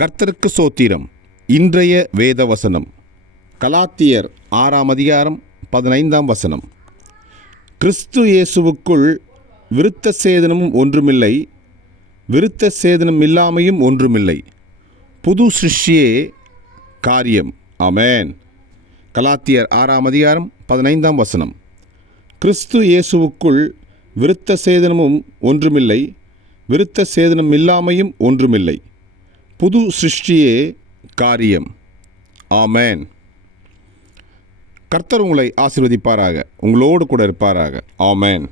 கர்த்தருக்கு சோத்திரம். இன்றைய வேத வசனம் கலாத்தியர் ஆறாம் அதிகாரம் பதினைந்தாம் வசனம். கிறிஸ்து இயேசுவுக்குள் விருத்த சேதனமும் ஒன்றுமில்லை. விருத்த சேதனம் இல்லாமையும் ஒன்றுமில்லை. புது சிஷ்யே காரியம். அமேன் கலாத்தியர் ஆறாம் அதிகாரம் பதினைந்தாம் வசனம். கிறிஸ்து இயேசுவுக்குள் விருத்த சேதனமும் ஒன்றுமில்லை. விருத்த சேதனம் இல்லாமையும் ஒன்றுமில்லை. புது சிருஷ்டியே காரியம். ஆமேன். கர்த்தர் உங்களை ஆசிர்வதிப்பாராக. உங்களோடு கூட இருப்பாராக. ஆமேன்.